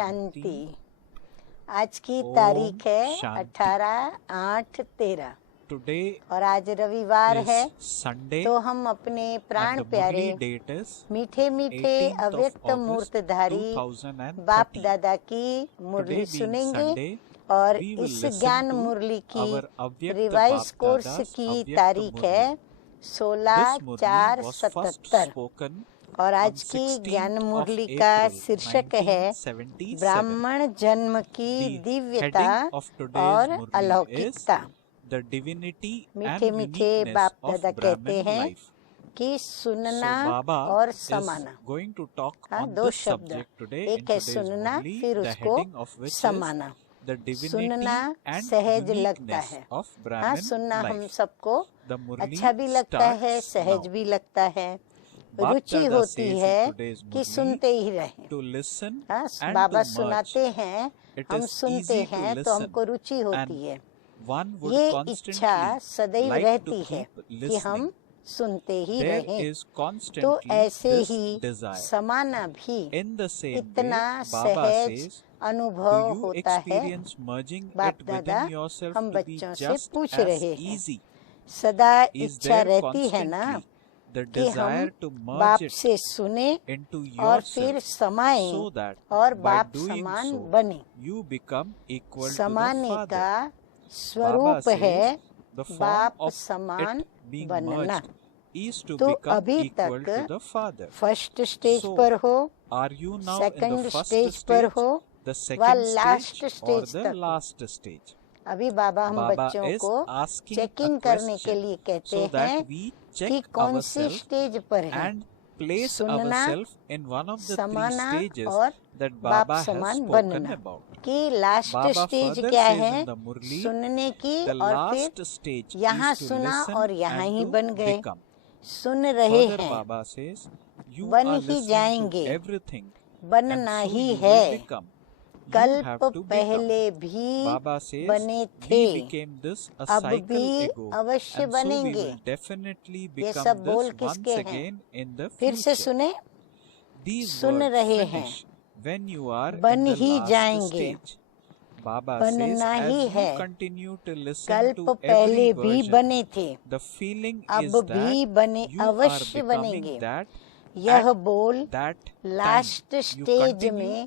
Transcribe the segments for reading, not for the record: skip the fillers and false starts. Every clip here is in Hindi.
शांति। आज की तारीख है 18/8/13 और आज रविवार है। तो हम अपने प्राण प्यारे मीठे मीठे अव्यक्त मूर्तधारी बाप दादा की मुरली सुनेंगे और इस ज्ञान मुरली की रिवाइज कोर्स की तारीख है 16/4/77 और आज की ज्ञान मुरली का शीर्षक है ब्राह्मण जन्म की दिव्यता और अलौकिकता। मीठे मीठे बाप दादा कहते हैं कि सुनना और समाना। हाँ, दो शब्द, एक है सुनना फिर उसको समाना। सुनना सहज लगता है। हाँ, सुनना हम सबको अच्छा भी लगता है, सहज भी लगता है, रुचि होती है कि सुनते ही रहें। हाँ, बाबा सुनाते हैं, हम सुनते हैं तो हमको रुचि होती है। ये इच्छा सदैव रहती है कि हम सुनते ही रहें। तो ऐसे ही समाना भी इतना सहज अनुभव होता है। बाप दादा हम बच्चों से पूछ रहे हैं, सदा इच्छा रहती है ना कि हम बाप से सुने और फिर समाएं और बाप समान बने। समाने का स्वरूप है बाप समान बनना। तो अभी तक फर्स्ट स्टेज पर हो, सेकंड स्टेज पर हो व लास्ट स्टेज तक। अभी बाबा हम बच्चों को चेक इन करने के लिए कहते हैं कि कौन सी स्टेज पर है। सुनना, समाना और बाप समान बनना की लास्ट स्टेज क्या है? सुनने की और फिर यहाँ सुना और यहाँ ही बन गए। सुन रहे हैं, बन ही जाएंगे, बनना ही है। कल्प पहले भी बने थे, अब भी अवश्य बनेंगे। ये सब बोल किसके हैं? फिर से सुने, सुन रहे हैं, बन ही जाएंगे, बनना ही है। कल्प पहले भी बने थे, अब भी बने, अवश्य बनेंगे। यह बोल लास्ट स्टेज में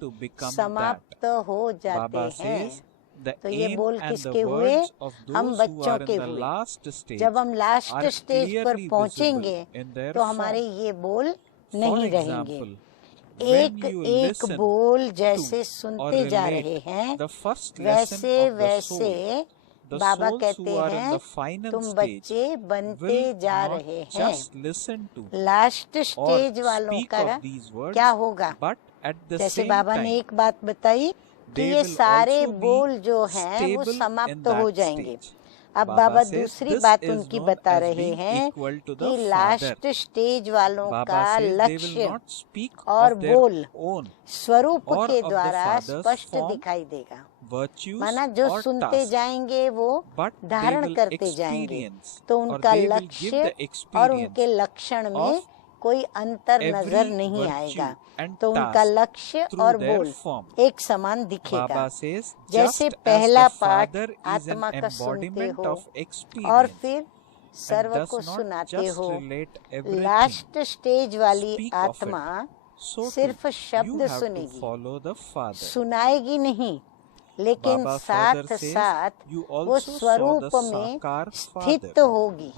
समाप्त हो जाते हैं। तो ये बोल किसके हुए? हम बच्चों के हुए। जब हम लास्ट स्टेज पर पहुंचेंगे तो हमारे ये बोल नहीं रहेंगे। एक एक बोल जैसे सुनते जा रहे हैं वैसे वैसे बाबा कहते हैं तुम बच्चे बनते जा रहे हैं। लास्ट स्टेज वालों का क्या होगा? जैसे बाबा ने एक बात बताई कि ये सारे बोल जो हैं वो समाप्त हो जाएंगे। अब बाबा दूसरी बात उनकी बता रहे हैं कि लास्ट स्टेज वालों का लक्ष्य और बोल स्वरूप के द्वारा स्पष्ट दिखाई देगा। माना जो सुनते जाएंगे वो धारण करते जाएंगे, तो उनका लक्ष्य और उनके लक्षण में कोई अंतर नजर नहीं आएगा। तो उनका लक्ष्य और बोल एक समान दिखेगा। जैसे पहला पाठ आत्मा का सुनते हो और फिर सर्व को सुनाते हो। लास्ट स्टेज वाली आत्मा सिर्फ शब्द सुनेगी, सुनाएगी नहीं, लेकिन साथ साथ वो स्वरूप में स्थित होगी।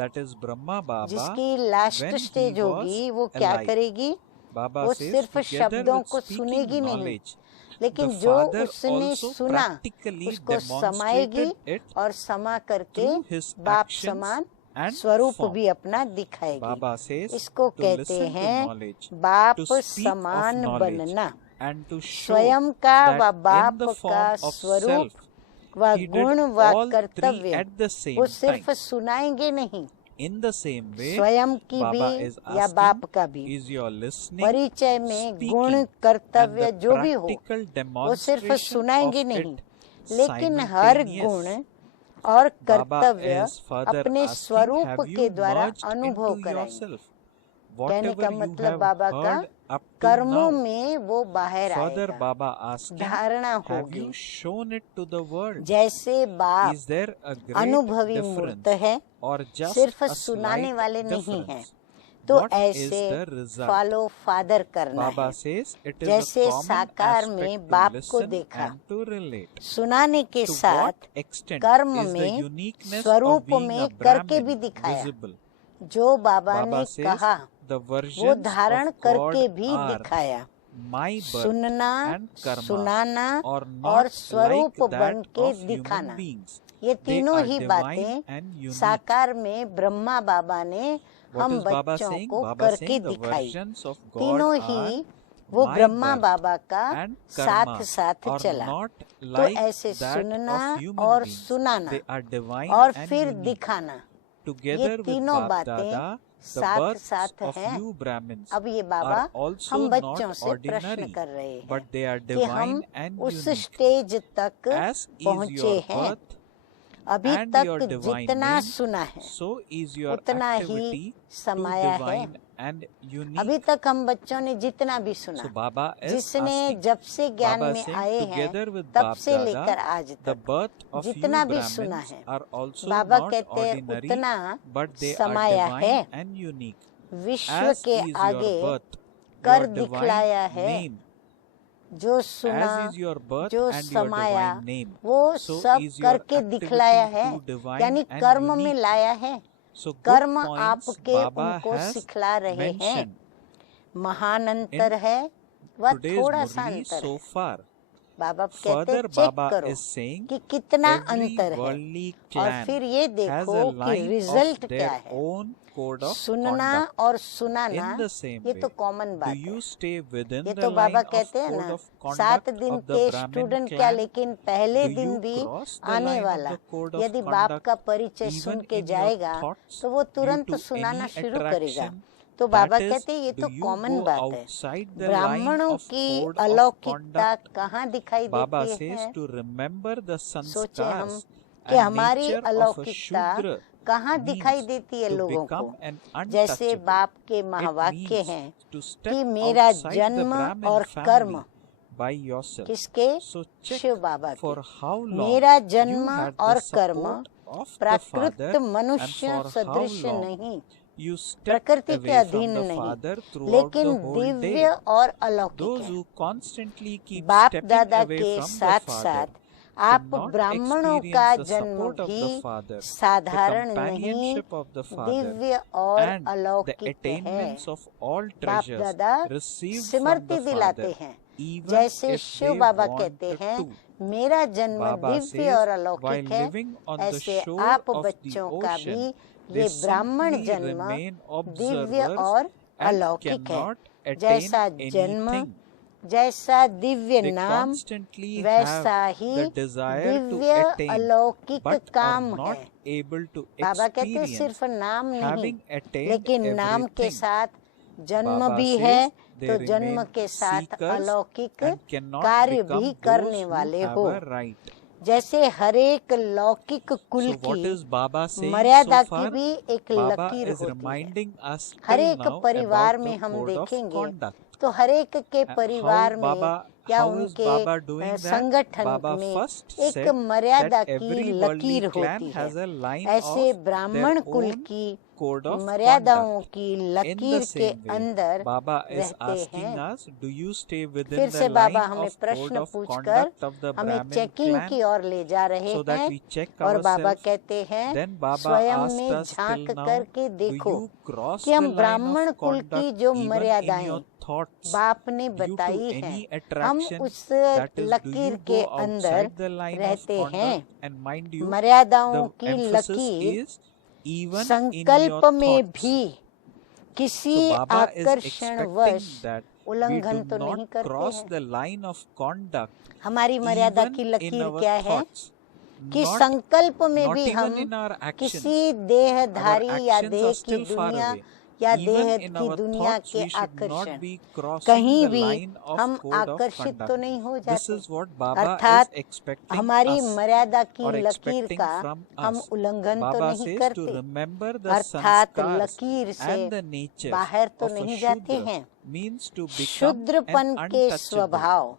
जिसकी लास्ट स्टेज होगी वो क्या करेगी? वो सिर्फ शब्दों को सुनेगी नहीं, लेकिन जो उसने सुना उसको समाएगी और समा करके बाप समान स्वरूप भी अपना दिखाएगी। इसको कहते हैं बाप समान बनना। स्वयं का व बाप का स्वरूप व गुण व कर्तव्य वो सिर्फ सुनाएंगे नहीं, स्वयं की भी या बाप का भी परिचय में गुण कर्तव्य जो भी हो वो सिर्फ सुनाएंगे नहीं, लेकिन हर गुण और कर्तव्य अपने स्वरूप के द्वारा अनुभव कराएंगे। कहने का मतलब बाबा का up to कर्मों now. में वो बाहर Further, आएगा, Baba asking, धारणा have होगी। you shown it to the world? जैसे बाप Is there a great अनुभवी मूर्त difference है, or just सिर्फ a सुनाने slight वाले नहीं हैं, difference? तो What is ऐसे the result? फॉलो फादर करना Baba है। says it is जैसे a common साकार में aspect to बाप को listen देखा, and to relate. सुनाने के To साथ what extent कर्म is the में uniqueness of स्वरूप being में a करके भी Brahmin दिखाया। visible? जो बाबा Baba ने says कहा the वो versions धारण of करके God भी are दिखाया। my birth सुनना, and karma सुनाना or और not स्वरूप like बन that के of human दिखाना, beings. ये They तीनों are ही divine बातें and unique. साकार में ब्रह्मा बाबा ने What हम is Baba बच्चों saying? को Baba करके saying the दिखाई। versions of God तीनों are ही वो my ब्रह्मा birth बाबा का and साथ karma साथ are चला। not तो like ऐसे that सुनना of human और beings. सुनाना They are divine और and फिर unique. दिखाना, ये Together with तीनों Bap बातें Dada, the साथ births साथ of हैं। you Brahmins अब ये बाबा are also हम बच्चों not से प्रश्न ordinary, कर रहे हैं but they are कि हम divine and उस unique. स्टेज तक As is पहुँचे your हैं। birth अभी and तक your divine जितना name, सुना है so is your उतना ही activity too समाया है। divine and unique. अभी तक हम बच्चों ने जितना भी सुना, So Baba is जिसने asking, जब से ज्ञान Baba में saying आए हैं together with तब Bap से लेकर Dada, आज the तक birth of you जितना भी सुना Brahmins है, are also बाबा not कहते हैं ordinary, उतना but they are समाया है। divine and unique. विश्व As के is your आगे birth, कर your दिखलाया divine है। name, जो सुना, as is your birth जो and your समाया, divine name, वो so सब is your करके दिखलाया activity है, too divine यानी and कर्म में unique. लाया है। So good कर्म points आपके Baba उनको has सिखला रहे हैं। mentioned महान अंतर है वह today's थोड़ा सा Murli अंतर so है। far. बाबा कहते Further, हैं चेक Baba करो is saying कि कितना every अंतर है worldly और clan फिर ये has देखो a कि line रिजल्ट of क्या their है। own code of सुनना conduct. और सुनाना In the same ये way, तो कॉमन do बात है। you stay within ये the तो line बाबा of कहते हैं code ना, of 7 conduct दिन of the के Brahmin स्टूडेंट क्या, clan? लेकिन पहले Do दिन you भी cross the आने line of वाला the code of यदि बाप conduct का परिचय even सुन के in your जाएगा thoughts तो वो due तुरंत to सुनाना any शुरू करेगा। attraction? तो बाबा That is, कहते हैं ये do तो you कॉमन go बात है। outside the line ब्राह्मणों of की code of अलौकिकता conduct? कहाँ दिखाई Baba देती है? says to remember the सोचे हम sanskars कि and हमारी nature of a अलौकिकता Shudra कहाँ दिखाई means देती है to लोगों become को। an जैसे untouchable. बाप के It महावाक्य means हैं to कि step मेरा outside the जन्म Brahmin और कर्म family by yourself. किसके? So check Shiv Baba for के। how long मेरा you जन्म had और the कर्म support of the Prakrit Father and मनुष्य for how सदृश long नहीं, you stepped प्रकृति के away from अधीन the नहीं, Father throughout लेकिन the whole दिव्य day. और अलौकिक Those है। who constantly keep बाप stepping दादा away के from the साथ Father साथ आप cannot ब्राह्मणों का experience the जन्म support of the भी Father, the साधारण नहीं, companionship of the Father, Divya और and the अलौकिक है। attainments of all बाप treasures दादा received from स्मृति the दिलाते Father, हैं, even जैसे if शिव they बाबा कहते wanted हैं to. मेरा जन्म Baba दिव्य says, और while अलौकिक है, living on the ऐसे shore आप of the बच्चों का भी ocean, ये they ब्राह्मण simply जन्म remain दिव्य observers और and अलौकिक है। cannot attain जैसा जन्म, anything. जैसा दिव्य They नाम, constantly वैसा have he the desire to Divya attain, अलौकिक but are काम not है। able to बाबा कहते हैं experience सिर्फ नाम नहीं, having attained लेकिन नाम के everything. साथ जन्म Baba भी says है, they तो जन्म remain के साथ seekers अलौकिक and cannot कार्य become भी those करने who वाले have हो। a right. जैसे हरेक लौकिक कुल So what की is Baba saying मर्यादा so की far? भी एक Baba लकीर is होती है। reminding us till हरेक now परिवार about में the हम code of देखेंगे conduct. तो हरेक के परिवार How में Baba, या how is उनके Baba doing that? संगठन Baba में first एक said मर्यादा that की every लकीर worldly clan होती है। has a line ऐसे of ब्राह्मण their कुल own की code of मर्यादाओं conduct. की In लकीर the के same way, अंदर Baba is रहते asking हैं। us, do you stay within फिर the से line बाबा हमें of code प्रश्न of पूछकर conduct of the हमें Brahmin चेकिंग clan? की ओर ले जा रहे So that हैं we check और बाबा ourselves. कहते हैं Then Baba स्वयं asked में us झांक till now, करके do देखो you cross कि the हम line ब्राह्मण of कुल की conduct जो even in मर्यादाएं your thoughts बाप ने due to बताई any हैं, हम attraction? उस That is, do लकीर you के go अंदर outside the line of रहते हैं। conduct? And mind you, मर्यादाओं the की emphasis लकीर is even in संकल्प your में thoughts. भी किसी So Baba is आकर्षणवश expecting that we उल्लंघन do तो नहीं not करते cross हैं। the line of conduct हमारी मर्यादा even की in लकीर our क्या है thoughts. कि Not, संकल्प में not भी even हम in our actions. किसी Our देहधारी या actions देह are की still far दुनिया away. या Even देह in की our दुनिया thoughts, के we should आकर्षण not be crossing कहीं the भी line of हम code of आकर्षित तो conduct. नहीं हो This जाते, is what Baba अर्थात is expecting हमारी us मर्यादा की or लकीर expecting का from हम us. उल्लंघन तो Baba नहीं says to करते, remember the अर्थात sanskars लकीर से and the nature बाहर तो of a नहीं जाते Shudra हैं। means to become शूद्रपन an के untouchable. स्वभाव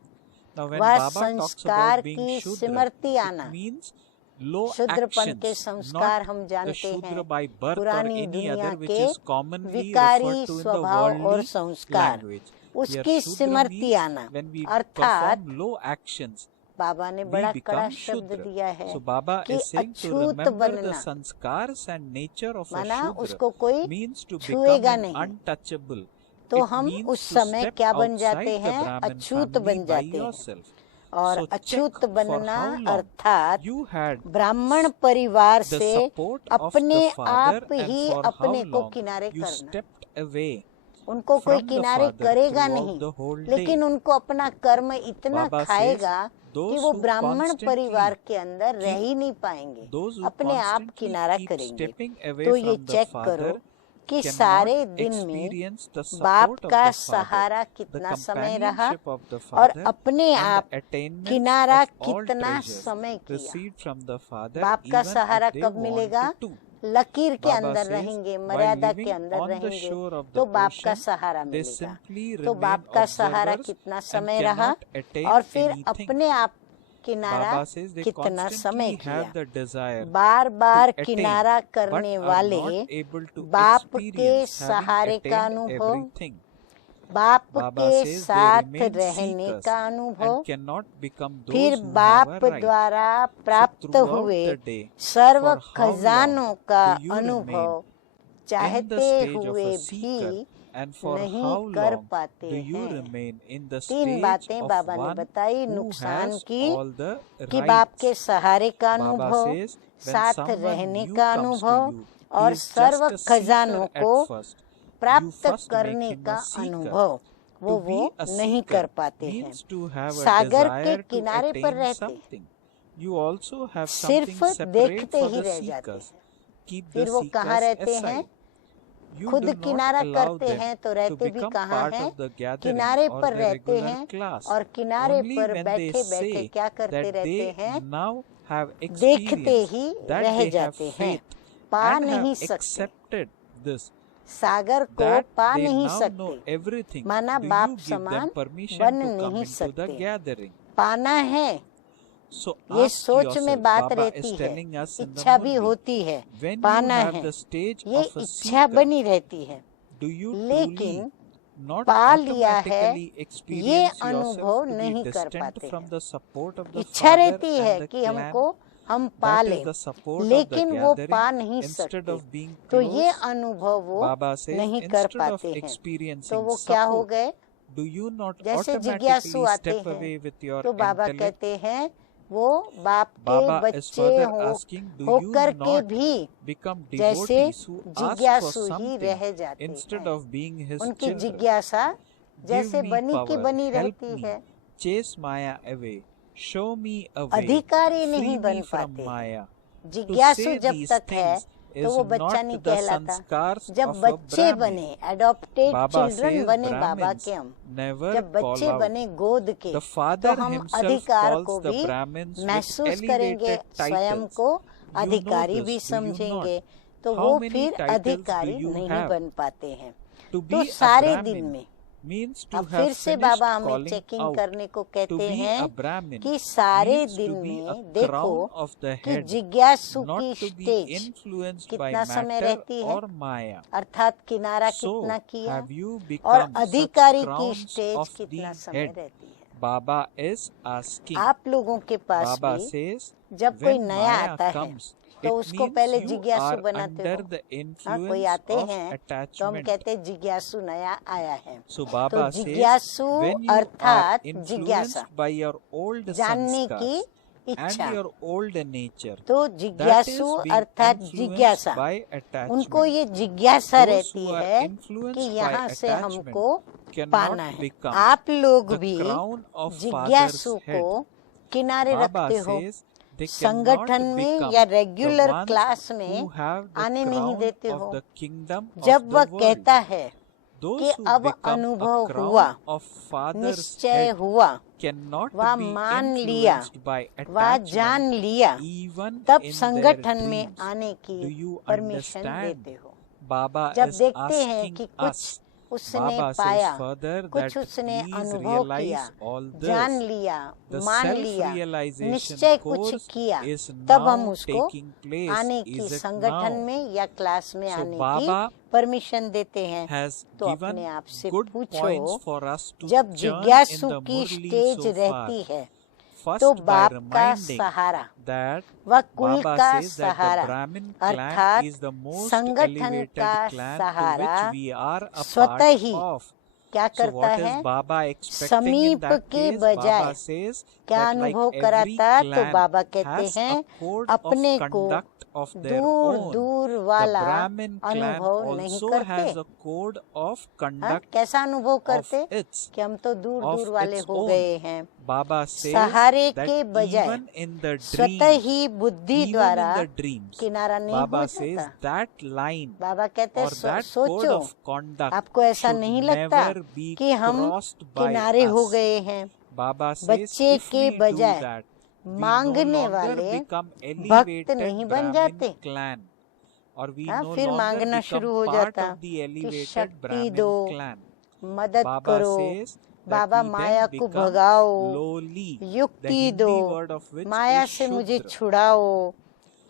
Now when व Baba talks संस्कार about being की Shudra, सिमरती it आना। means low शूद्रपन के actions, संस्कार not हम the जानते Shudra हैं by birth or पुरानी any दुनिया other which के is commonly विकारी referred to in the स्वभाव और worldly संस्कार, language. उसकी Here Shudra सिमरती means आना, when we अर्थात perform low actions, बाबा ने we बड़ा कड़ा become शब्द Shudra. दिया है So Baba कि is saying to Achhut remember the बनना, sanskars and nature of a माना Shudra उसको कोई means to become छुएगा an नहीं। untouchable. तो It हम means उस to समय step क्या बन outside जाते the हैं? Brahmin अछूत family बन by जाते हैं। yourself. और So अछूत check for बनना how long अर्थात you had ब्राह्मण परिवार the से support of अपने the father आप and ही for how अपने को long किनारे you करना। stepped away उनको कोई from the किनारे father करेगा throughout नहीं, the whole लेकिन day. उनको अपना कर्म इतना Baba says, खाएगा कि those वो who ब्राह्मण constantly परिवार के अंदर रह keep- ही नहीं पाएंगे, those who अपने आप constantly किनारा keep करेंगे। stepping away तो ये from the चेक father करो कि cannot सारे दिन में experience the बाप support of का the father, सहारा the कितना समय रहा companionship of the और father, अपने and आप the attainments किनारा of all कितना treasures समय किया। received from the father, बाप का even सहारा if they कब मिलेगा? wanted to. लकीर के Baba अंदर says, रहेंगे, while मर्यादा living के अंदर on the रहेंगे shore of the तो बाप का ocean, सहारा they मिलेगा। simply तो बाप remain का सहारा observers कितना and समय रहा cannot attain और फिर anything. अपने आप किनारा Baba says they कितना समय constantly किया। have the desire bar bar to attain, किनारा but करने are वाले not able to बाप के experience having सहारे का attained अनुभव, everything. बाप Baba के says they साथ remain रहने seekers का अनुभव, and cannot become फिर those who have बाप a right. द्वारा So प्राप्त throughout हुए the day, serve for how खजानों long का do you अनुभव remain in the चाहते stage of हुए a seeker, भी and for नहीं how कर long पाते do you हैं। remain in the तीन stage बातें of बाबा ने one बताई, who नुकसान has की all the कि बाप के rights? सहारे का Baba अनुभव, says, when साथ someone रहने new का comes to अनुभव you, he और is just serve a खजानों seeker को at first. You प्राप्त first make करने him का a seeker. अनुभव To वो be a नहीं seeker कर पाते हैं। means to have a सागर के desire to किनारे पर attain रहते, something. You also have सिर्फ something separate देखते for ही the रह जाते seekers. हैं। Keep the फिर वो कहाँ seekers रहते हैं? aside. You खुद do not किनारा allow करते them हैं तो to रहते भी become कहाँ part हैं? of the gathering किनारे or पर the रहते regular हैं class. और किनारे Only पर when बैठे they बैठे say क्या करते that रहते they हैं? now have देखते experienced, ही that रह they have जाते हैं, faith पा and नहीं have सकते, accepted this, सागर को that पा they नहीं now know सकते, everything, माना do बाप you give समान them permission बन to come नहीं into the सकते। gathering? पाना है, So ये ask सोच yourself, में बात Baba रहती is है, telling us in the इच्छा भी Murli, होती है, when you पाना have है, the stage ये of a इच्छा seeker, बनी रहती है, do you लेकिन truly not पा लिया है automatically ये experience अनुभव yourself to be नहीं कर distant पाते from हैं। the support of the इच्छा father रहती है and the कि clan? हमको हम पा That is लें, the support of the लेकिन वो gathering पा नहीं instead सकते, of being तो ये close. अनुभव वो Baba says, नहीं कर instead of पाते हैं। तो experiencing वो क्या हो support, गए? do you not जैसे जिज्ञासु automatically आते step हैं away with your तो बाबा intellect? कहते हैं वो बाप के Baba is बच्चे further asking, do you होकर के not भी become जैसे devotees who ask for जिज्ञासु ही something रह जाते instead हैं? of being his उनकी children? जिज्ञासा Give जैसे me बनी की power, बनी help रहती me, है, chase Maya away, show me a way, अधिकारी free नहीं बन me from पाते। Maya. To जिज्ञासु say जब these तक है things तो वो is बच्चा not नहीं the कहलाता। sanskars जब of a बच्चे Brahmin. बने, अडॉप्टेड Baba चिल्ड्रन says बने बाबा Brahmins के हम, never जब call बच्चे out. बने गोद के, The तो father हम himself अधिकार को calls the भी Brahmins with महसूस करेंगे, elevated स्वयं titles. को You know अधिकारी भी this, do you not? समझेंगे, तो How वो many फिर titles do अधिकारी you नहीं have? बन पाते हैं। To तो be a सारे दिन Brahmin में means to अब have फिर से finished बाबा हमें calling चेकिंग out. करने को To कहते be a हैं Brahmin कि सारे means दिन to be a में देखो crown of the कि head, जिज्ञासु not की to be stage influenced by कितना समय matter रहती है, or maya. अर्थात किनारा So कितना किया, have you और become such अधिकारी की crowns स्टेज of the कितना समय head? रहती है। Baba is asking. आप लोगों के पास Baba भी says, जब कोई when नया Maya आता है comes, तो it उसको means पहले you जिज्ञासु are बनाते under हो। the हाँ, कोई influence आते of हैं तो हम attachment. कहते हैं जिज्ञासु नया आया है। So तो Baba says, जिज्ञासु when you are अर्थात जिज्ञासा, influenced by your old जानने की sanskars and इच्छा, your old nature, तो that is जिज्ञासु being अर्थात influenced जिज्ञासा, by उनको attachment. ये जिज्ञासा Those रहती who are है कि influenced by यहाँ से attachment हमको पाना cannot है। become आप लोग the भी crown of father's जिज्ञासु head. को किनारे Baba रखते हो, says they संगठन cannot में become या the regular ones class who में have the आने नहीं crown देते of हो। the kingdom of जब the वह world. कहता है कि Those who अब become a अनुभव हुआ, crown of father's निश्चय head हुआ, cannot वह be मान लिया, influenced by वह जान attachment लिया, even तब in their संगठन में dreams. आने Do की you परमिशन understand? देते हो। Baba जब is देखते हैं asking कि कुछ us उसने Baba says पाया, further कुछ that उसने please अनुभव किया, realize all जान this. लिया, The मान लिया, self-realization निश्चय कुछ course किया, is तब हम now उसको taking place. आने की, Is it संगठन now? में या क्लास में So आने Baba की परमिशन देते हैं। has तो given अपने आप से good पूछो, points for us to जब churn जिज्ञासु in the की Murli स्टेज so far. रहती है First तो by बाप का reminding सहारा that व कुल Baba का says that the Sahara Brahmin clan अर्थात is the most संगठन elevated का clan to Sahara which we are a स्वतः part ही of. क्या So करता what is है, Baba expecting in समीप that के case? बजाय Baba says क्या that like अनुभव every कराता, तो clan बाबा कहते has a हैं code of अपने को conduct of their दूर own. दूर The वाला Brahmin clan अनुभव नहीं also करते। has a code of हाँ, conduct कैसा अनुभव of करते its. कि हम तो दूर of दूर वाले its हो own. गए हैं। Baba says सहारे that के बजाय even in the स्वतः dreams, ही बुद्धि even द्वारा in the dreams, किनारा नहीं Baba हो says जाता। that line बाबा कहते or हैं that code सोचो, of conduct आपको ऐसा should नहीं लगता never be कि हम crossed by किनारे हो us. गए हैं। Baba says बच्चे if के we do बजाय that, we no मांगने longer वाले become भक्त elevated नहीं बन Brahmin जाते। clan, or we हाँ, no फिर longer मांगना become शुरू हो part जाता of the कि elevated शक्ति Brahmin दो, clan. मदद Baba करो, says that Baba we Maya then को become भगाओ, lowly. The युक्ति Hindi दो, word of which Maya is से मुझे Shudra. छुड़ाओ।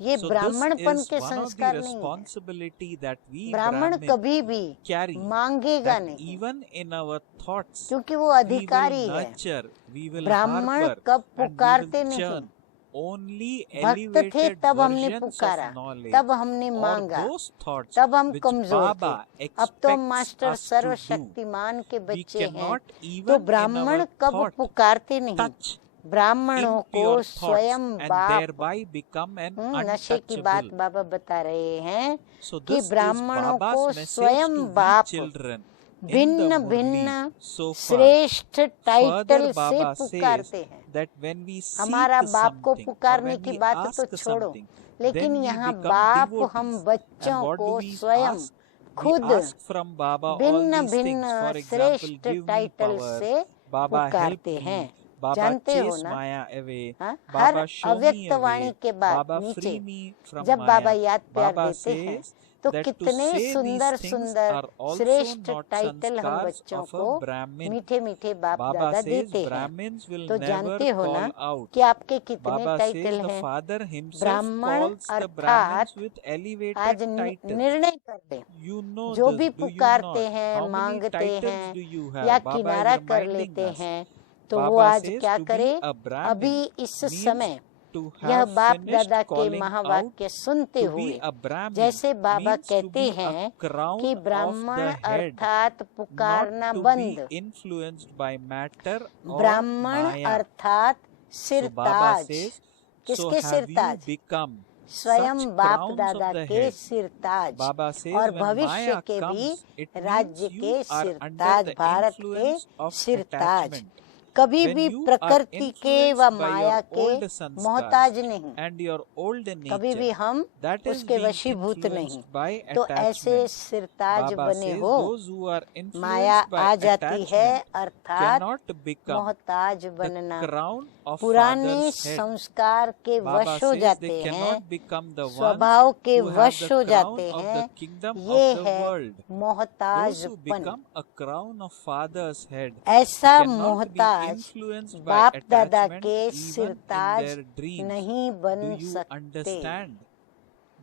ये So this ब्राह्मणपन is के one of the संस्कार नहीं है। responsibility that we ब्राह्मण Brahmin कभी भी carry, मांगेगा that नहीं, even in our thoughts क्योंकि वो we will अधिकारी है। nurture, we will ब्राह्मण harbor, कब and we पुकारते will नहीं, churn only भक्त थे elevated तब हमने versions पुकारा, of knowledge, तब हमने or मांगा, those thoughts तब हम which कमजोर थे। Baba अब तो हम expects master us to do. सर्वशक्तिमान के We बच्चे हैं, cannot तो even in ब्राह्मण our कब thought पुकारते नहीं। touch ब्राह्मणों को impure thoughts स्वयं and बाप, thereby become an नशे की बात untouchable. बाबा बता रहे हैं So कि this is ब्राह्मणों को Baba's message स्वयं to we बाप children in the भिन्न Murli भिन्न so far. श्रेष्ठ टाइटल Further, से Baba पुकारते says हैं। that when we seek हमारा बाप को something or पुकारने when की we बात ask तो छोड़ो, something, लेकिन then we यहाँ become बाप हम devotees. बच्चों And what do को we स्वयं ask? We खुद ask from Baba all भिन्न these things. भिन्न For example, श्रेष्ठ give me टाइटल power. से Baba help पुकारते me. हैं। Baba जानते हो chase ना, Maya away. हाँ? हर Baba show me अव्यक्त वाणी away. के बाद Baba नीचे free me from जब बाबा Maya. याद प्यार Baba देते हैं says तो that to कितने say these सुंदर things सुंदर are also श्रेष्ठ not टाइटल हम sanskars बच्चों of को a Brahmin. मीठे मीठे बाप Baba दादा says देते हैं। Brahmins will तो never जानते हो ना call out. कि आपके कितने Baba says टाइटल the हैं। Father himself ब्राह्मण calls the अर्थात Brahmins with आज elevated titles. निर्णय कर दें, You know जो this, भी do you पुकारते not? हैं, How many मांगते titles हैं do you या have? Baba किनारा is कर reminding लेते us. हैं, तो वो Baba आज says क्या to be करे, a Brahmin अभी इस means समय to यह have बाप finished दादा के calling out. महावाक्य सुनते To हुए be a Brahmin जैसे बाबा means to कहते be हैं a crown कि of ब्राह्मण the head, अर्थात पुकारना not to बंद, be influenced by matter or ब्राह्मण Maya. अर्थात So Baba सिरताज। says, so किसके have you सिरताज? become स्वयं such बाप crowns दादा of the के head? सिरताज Baba says और when भविष्य Maya के भी comes, it means राज्य you के are under सिरताज, the भारत के influence of सिरताज। attachment. कभी When भी you are प्रकृति के व influenced by माया your के old sanskars मोहताज नहीं, and your old कभी भी nature, हम that is उसके being वशीभूत नहीं। influenced by तो ऐसे attachment. सिरताज Baba बने says हो, those who are Maya influenced by आ जाती है attachment अर्थात cannot become मोहताज the बनना, crown of पुराने father's head. संस्कार के Baba वश हो says जाते they हैं, cannot become the ones स्वभाव के who have वश the हो crown जाते of हैं। the kingdom ये of the है world. Those who मोहताजपन। become a crown of father's head ऐसा cannot be मोहताज influenced by बाप दादा attachment के even in सिरताज their dreams. नहीं Do बन you सकते। understand?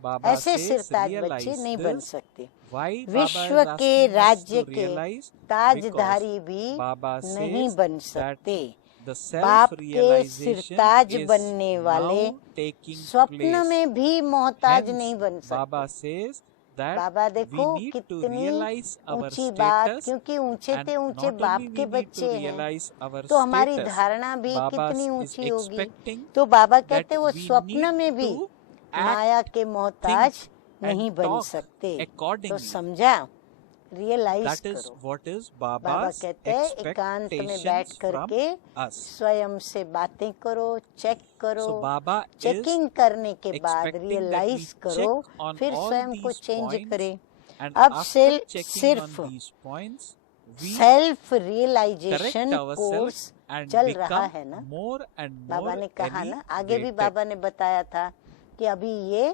Baba ऐसे says सिरताज बच्चे realize नहीं बन this. सकते। Why Baba विश्व is के asking us राज्य to के realize? ताजधारी Because भी Baba नहीं says बन that सकते। the बाप के self-realization सिरताज is बनने वाले now taking स्वप्न place. में भी मोहताज Hence, नहीं बन सकते। Baba says that Baba we देखो need to कितनी realize our ऊंची बात, status, क्योंकि ऊंचे and ते ऊंचे not बाप only we के need to बच्चे हैं, realize our तो हमारी status. धारणा भी Baba कितनी is ऊंची होगी। expecting तो बाबा that कहते वो we स्वप्न need में भी to माया act, के मोहताज think नहीं and बन talk सकते। तो accordingly. समझा, रियलाइज That is करो। what is बाबा Baba's कहते हैं एकांत में बैठ expectations from करके us. स्वयं से बातें करो, चेक करो। So Baba is चेकिंग करने के बाद expecting that रियलाइज we करो, check on फिर all स्वयं को these चेंज points, करें। and अब after checking सिर्फ on these points, we self correct realization ourselves course and चल रहा become है ना। more and बाबा more ने कहा ना, आगे भी elevated. बाबा ने बताया था कि अभी ये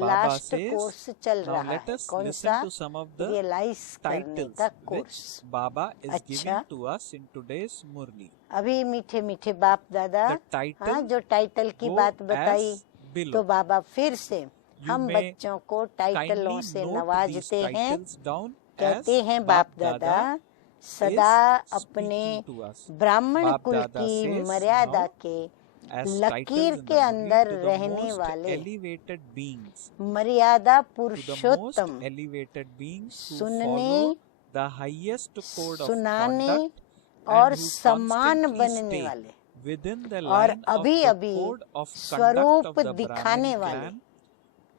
लास्ट says, कोर्स चल now रहा let है। us कौन listen सा? to some of the realize करने titles का which कोर्स। Baba is अच्छा। giving to us in today's Murli. अभी मीठे मीठे बाप दादा, The title हाँ, जो टाइटल की go बात बताई, as below. तो बाबा फिर से You हम may बच्चों को टाइटलों kindly से note these नवाजते हैं। titles down कहते as हैं बाप Bap दादा Dada सदा is अपने speaking to us. ब्राह्मण बाप कुल दादा की says मर्यादा now के as लकीर titles in के the अंदर Murli to the रहने most वाले elevated beings, मर्यादा to the most Purushottam elevated beings who सुनने, follow the highest code of सुनाने conduct और and who समान constantly बनने stay वाले within the और line of अभी the अभी code of conduct स्वरूप of the दिखाने Brahmin वाले, clan,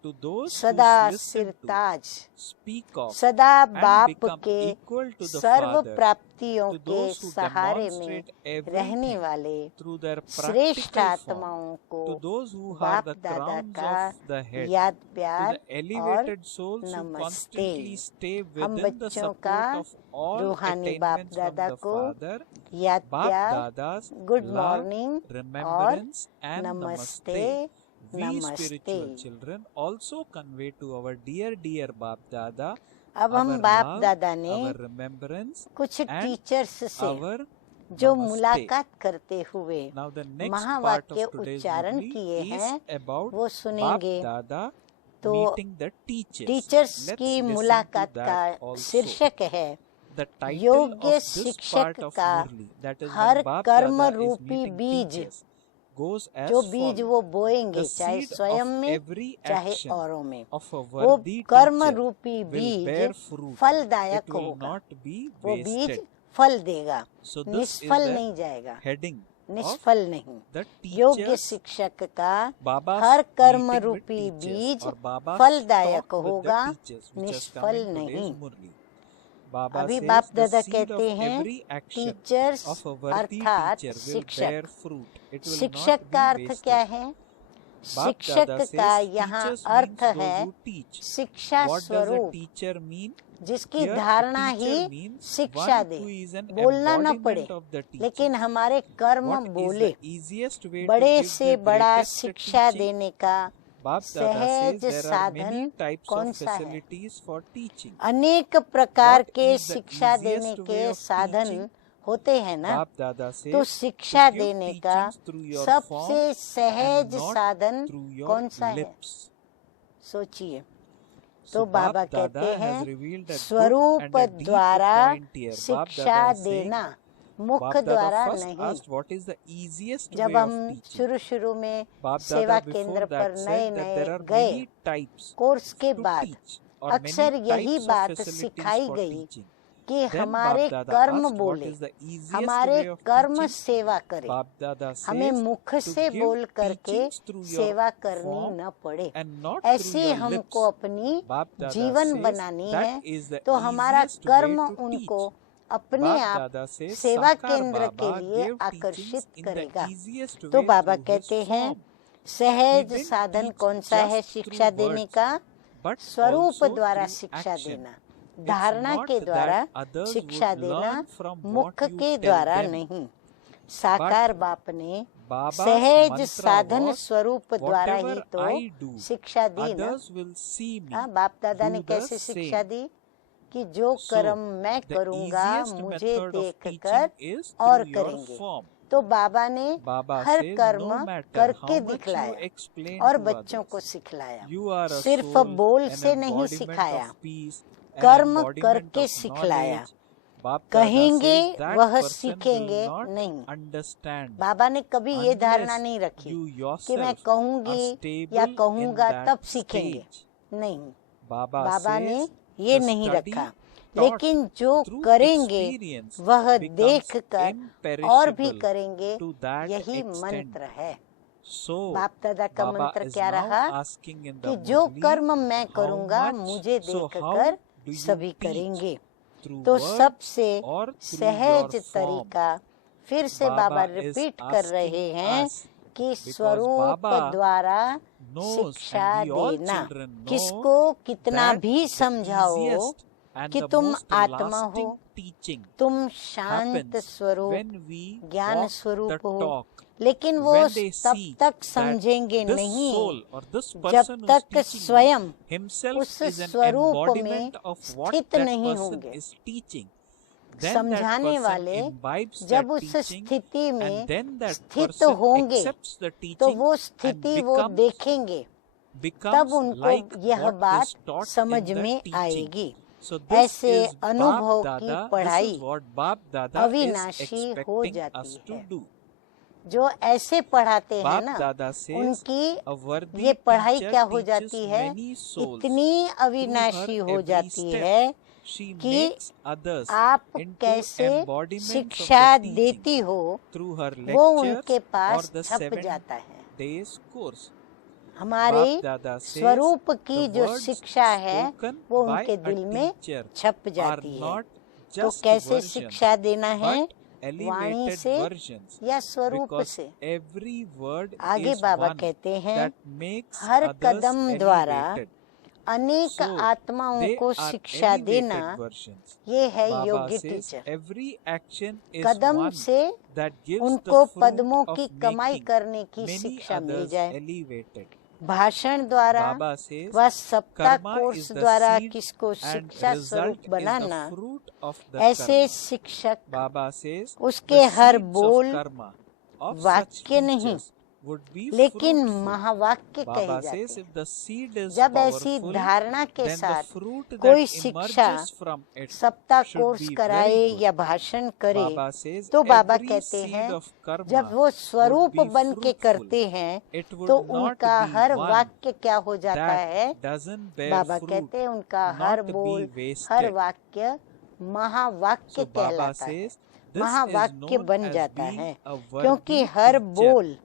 to those who सदा listen to, सिरताज, speak of सदा and बाप become के equal to the serve Father, प्राप्तियों to के those who सहारे में demonstrate रहने everything वाले through their श्रेष्ठ practical form, आत्माओं to को those who are बाप the दादा crowns का of the head, याद to प्यार the और elevated souls who नमस्ते। constantly stay हम within the बच्चों का support of all रूहानी बाप attainments from दादा the को Father, याद Bap प्यार, Dada's गुड love, मॉर्निंग और remembrance and नमस्ते namaste. We नमस्ते। spiritual children also convey to our dear Bap Dada अब हम our बाप love, दादा ने our remembrance कुछ and टीचर्स से our जो namaste. मुलाकात करते हुए Now the next part महावाक्य of today's उच्चारण Murli किए is हैं about वो Bap सुनेंगे। Dada तो meeting the teachers. Teachers Let's की listen to मुलाकात that का also. शीर्षक है The title योग्य of this शिक्षक part of का Murli, that is her when Bap कर्म Dada is रूपी meeting बीज, teachers, goes as जो बीज follows. वो बोएंगे The चाहे seed स्वयं of में every चाहे action औरों में, of a वो worthy कर्म teacher रूपी will बीज bear fruit. फलदायक It will होगा। not be वो बीज wasted. फल देगा, So this is निष्फल the नहीं जाएगा, heading of निष्फल नहीं। the योग्य teachers, शिक्षक का Baba's हर कर्म meeting with रूपी teachers, बीज or Baba's फलदायक talk with the होगा, teachers, which has come निष्फल in today's नहीं। Murli. Baba अभी says बाप the दादा seed कहते of हैं every action teachers of a worthy अर्थात teacher will शिक्षक। bear fruit. It will शिक्षक not का be अर्थ wasted. क्या है? Bap शिक्षक Dada का says यहाँ teachers अर्थ means those है who teach. शिक्षा What does a स्वरूप, teacher mean? जिसकी Here, a धारणा teacher ही means शिक्षा one they, who is an बोलना न पड़े, embodiment of the teaching. लेकिन हमारे कर्म What is बोले। the easiest way to बड़े give से the बड़ा greatest शिक्षा teaching? देने का Bap Dada says सहज there are साधन many types कौन of सा है? facilities for teaching. अनेक प्रकार What के is the शिक्षा easiest देने way के of साधन teaching? होते हैं ना। Bap Dada says तो to शिक्षा give देने का teachings through your सबसे form सहज and not साधन through your कौन सा है? lips. सोचिए। So तो बाबा Bap Dada कहते has हैं revealed a good स्वरूप and a deep द्वारा point here. Bap शिक्षा Dada is saying, देना, मुख Bap Dada द्वारा first नहीं। asked what is the easiest way जब of हम teaching. शुरू में Bap सेवा Dada केंद्र before पर that नए said that नए there are गए, many types कोर्स के to बाद teach or अक्सर many यही types of बात facilities सिखाई for गई teaching. कि Then हमारे Bap Dada कर्म asked what बोले, is the easiest हमारे way of कर्म teaching. सेवा करे, Bap Dada हमें says मुख to से give बोल करके teachings through your सेवा करनी form न पड़े। and not through ऐसे your हमको lips. अपनी Bap Dada जीवन says बनानी that है, is the तो हमारा easiest कर्म way to उनको teach. अपने Bap आप Dada says सेवा Sakar केंद्र के Baba लिए gave आकर्षित teachings in the करेगा। easiest तो way बाबा through his कहते हैं form. सहज He didn't साधन teach कौन सा है just शिक्षा through देने words, का? but स्वरूप also द्वारा through शिक्षा action. देना, It's धारणा not के द्वारा that others शिक्षा would देना, learn from मुख what you के tell द्वारा them. नहीं। साकार बाप ने Baba's सहज mantra साधन was, स्वरूप द्वारा ही whatever तो I do, शिक्षा दी ना। others will see me हाँ, बाप दादा ने do the कैसे same. शिक्षा दी कि जो So, कर्म मैं the करूँगा easiest मुझे method of देखकर teaching is और through your करेंगे। form. तो बाबा ने Baba हर says कर्म no matter करके how much you दिखलाया explain और to बच्चों को others, सिखलाया। you are a सिर्फ soul, बोल an से नहीं embodiment सिखाया, of peace, an कर्म embodiment करके of सिखलाया। knowledge. Bap Dada कहेंगे says that वह person सीखेंगे will not नहीं। understand बाबा ने कभी ये धारणा unless नहीं रखी you कि मैं yourself are कहूंगी या stable in कहूंगा that तब सीखेंगे। stage. नहीं, Baba बाबा ने says ये the नहीं study रखा, taught लेकिन जो through करेंगे experience वह becomes देख कर और भी imperishable करेंगे, to that यही extent. मंत्र है। So, बाप दादा का Baba मंत्र is क्या now रहा asking in the कि जो Murli, कर्म मैं how करूँगा much, मुझे so देख how कर do you सभी teach? करेंगे। Through तो word सबसे or through सहज your form? तरीका फिर से Baba बाबा is रिपीट कर asking रहे हैं us कि because स्वरूप Baba द्वारा knows शिक्षा and we all देना। children know किसको कितना that भी the समझाओ easiest and कि the तुम most आत्मा हो, lasting teaching तुम शांत happens स्वरूप when we ज्ञान walk स्वरूप the हो, talk. लेकिन वो When they तब see तक that समझेंगे this नहीं soul or this जब person who's तक teaching स्वयं himself उस is an स्वरूप में embodiment of what स्थित that नहीं person होंगे। is teaching. Then that समझाने person वाले imbibes जब that उस teaching, स्थिति में and then that स्थित person होंगे accepts the तो teaching वो and स्थिति वो देखेंगे, तब becomes उनको like यह what बात is taught समझ in the में teaching. आएगी। So this ऐसे is Bap अनुभव की Dada, this पढ़ाई is what Bap Dada is अविनाशी हो expecting जाती us to है। do. जो ऐसे पढ़ाते हैं Bap ना, Dada says उनकी a worthy ये पढ़ाई teacher क्या हो teaches जाती है, many souls. इतनी Through her अविनाशी हो every जाती step, है she कि makes others आप into कैसे embodiments of शिक्षा the teaching देती हो through her वो उनके lectures or पास the छप 7 जाता है। days course. हमारे Bap Dada says स्वरूप की the जो words शिक्षा है spoken वो by उनके a दिल में teacher छप are जाती है। not तो just कैसे versions शिक्षा देना है, but वाणी elevated से versions, या स्वरूप because से। every word आगे is बाबा one कहते हैं, that makes हर others कदम द्वारा elevated. अनेक So आत्माओं they को are शिक्षा देना, elevated versions. ये है Baba योग्य says teacher. every action is Kadam one से that gives उनको the fruit पद्मों of की कमाई making करने की many शिक्षा मिल others जाए। elevated. भाषण द्वारा Baba says व सप्ताह karma कोर्स is the द्वारा seed किसको and शिक्षा result स्वरूप is the banana, fruit of the ऐसे karma. शिक्षक Baba says उसके the हर seeds बोल of karma of such वाक्य नहीं teachers would be लेकिन fruitful. महावाक्य कहे Baba जाते says हैं। if the seed is जब ऐसी powerful, धारणा के then the साथ fruit कोई that शिक्षा emerges from it सप्ताह should कोर्स be कराए very good. या भाषण करे, Baba says तो बाबा every कहते seed हैं of karma जब वो स्वरूप would be बन के fruitful. करते हैं It would तो not उनका be हर one वाक्य क्या हो जाता है, that doesn't bear Baba fruit, कहते हैं उनका not हर be बोल wasted. हर वाक्य महावाक्य So Baba कहलाता है, says this महावाक्य is known बन as जाता being है, a क्योंकि worthy हर teacher. बोल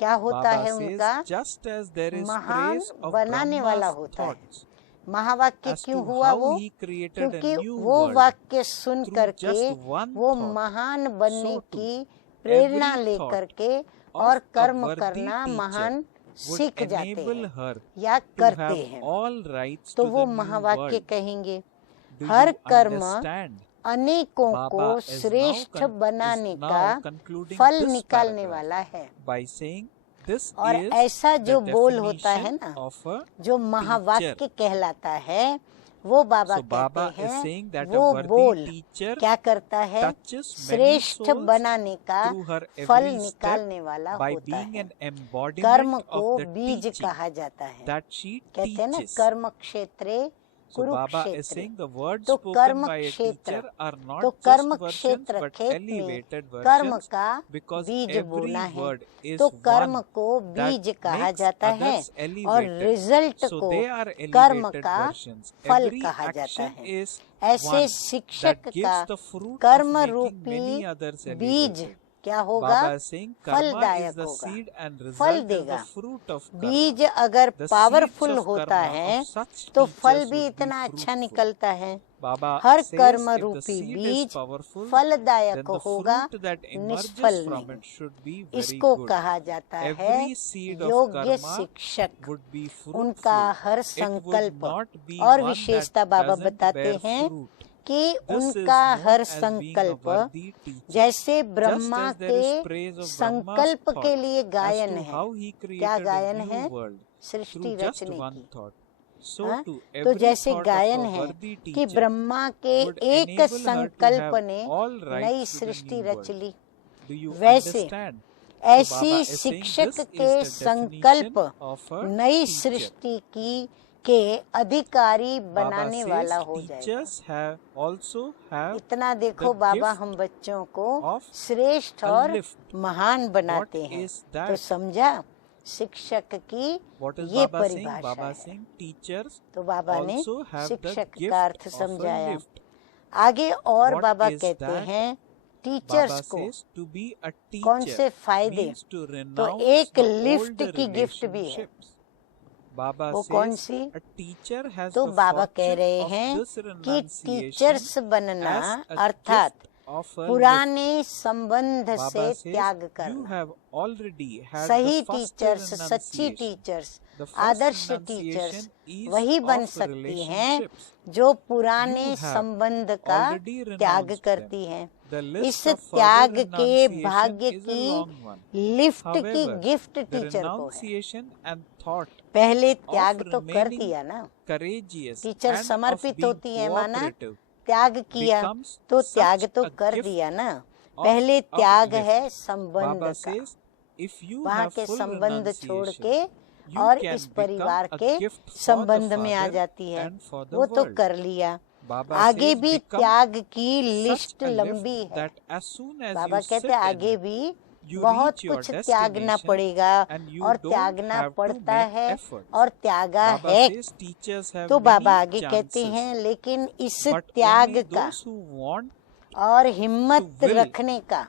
क्या होता Baba है says उनका, just as there is महान praise of बनाने वाला Brahma's होता है। thoughts महावाक्य as क्यों to हुआ how वो, he created a क्योंकि new वो world वाक्य सुन through करके just one वो thought. महान बनने So too, की प्रेरणा every लेकर thought के of और a कर्म worthy करना teacher महान would सीख जाते enable हैं her या to करते have हैं, all rights तो to वो the new महावाक्य world. कहेंगे। Do हर you कर्म understand? अनेकों Baba को is श्रेष्ठ बनाने now का concluding फल this निकालने paragraph वाला है। by saying this और is ऐसा the जो बोल होता है definition ना, of a जो महावाक्य कहलाता है, वो बाबा So Baba कहते is हैं saying that वो a worthy बोल teacher क्या करता है, touches many श्रेष्ठ souls बनाने का through her फल every step निकालने वाला by होता being है। an embodiment कर्म of को the बीज teaching कहा जाता है, that she कहते हैं ना teaches. कर्म क्षेत्रे So Baba is Kurukshetra. saying the words तो spoken कर्म by a क्षेत्र, teacher are not तो just कर्म versions क्षेत्र but खेत में elevated कर्म versions का because बीज every बोना है, word is तो कर्म one को बीज that कहा makes जाता है others और elevated. रिजल्ट So को they are कर्म elevated का versions. फल Every कहा जाता action है। is ऐसे one शिक्षक that का gives the fruit of कर्म making रूपी many others बीज elevated. क्या होगा, Baba is saying karma is फलदायक the होगा, seed and फल result is the देगा। fruit of karma. बीज अगर The seeds पावरफुल of होता karma है of such तो फल teachers भी would be इतना अच्छा fruitful. निकलता है। Baba हर says कर्म if the रूपी seed is बीज powerful, then फलदायक the होगा, fruit that emerges निष्फल from नहीं। it should be very इसको good. कहा जाता है Every seed of योग्य karma शिक्षक। would be उनका fruitful. हर It would संकल्प not be और one विशेषता that बाबा doesn't बताते bear हैं fruit. कि This is उनका known her as being a संकल्प worthy teacher. जैसे Brahma Just as there is के praise of संकल्प Brahma's के thought लिए as गायन to है। how he क्या created गायन a है, new world सृष्टि through just रचने one की। thought. So हाँ? to तो every जैसे thought गायन of a है worthy कि teacher ब्रह्मा के would एक enable her to संकल्प have ने all नई rights to the Srishti new रच world. ली, Do you वैसे understand? So ऐसी Baba is saying शिक्षक this is के the संकल्प definition of a नई teacher. सृष्टि की के अधिकारी Baba बनाने वाला says हो जाएगा। teachers also have इतना देखो the बाबा gift हम बच्चों को of श्रेष्ठ a और lift. महान बनाते What हैं। is that? तो समझा शिक्षक की What is ये Baba saying? परिभाषा Baba है। saying teachers तो बाबा ने also have the शिक्षक gift का अर्थ of a समझाया। lift. आगे और What बाबा is कहते that? हैं टीचर्स Baba को says to be a कौन teacher से फायदे, means to तो renounce एक the लिफ्ट older की गिफ्ट भी है। relationships. Baba वो कौन says C, a teacher has तो the बाबा कह fortune रहे of हैं this कि renunciation टीचर्स बनना as a अर्थात gift of a lift. पुराने संबंध से Baba says त्याग you करना। have already had सही the first टीचर्स, सच्ची renunciation. Teachers The first Adarsh renunciation teachers is वही बन of सकती हैं relationships. जो पुराने You have संबंध का already त्याग renounced करती them. हैं। The इस list of further त्याग के renunciation भाग्य is a की long one. लिफ्ट की However, गिफ्ट the टीचर को है। renunciation and thought पहले of त्याग तो कर remaining दिया ना, courageous टीचर and of समर्पित being होती है, माना cooperative त्याग किया becomes तो त्याग such तो a कर gift दिया ना। of पहले a त्याग gift. है संबंध Baba का, says, if you वहाँ have के full संबंध छोड़ renunciation, के you और can इस become परिवार a के gift for the संबंध में आ Father जाती है। and for the वो तो world. कर लिया। Baba आगे says, भी become त्याग की such लिस्ट a लंबी lift है। that as soon as Baba you कहते sit आगे in, भी you बहुत reach your कुछ त्यागना destination पड़ेगा and you और don't त्यागना have to पड़ता make है efforts. और त्यागा Baba है। says teachers have तो बाबा many आगे कहते chances, हैं लेकिन इस but त्याग only का those who want और हिम्मत to will रखने का,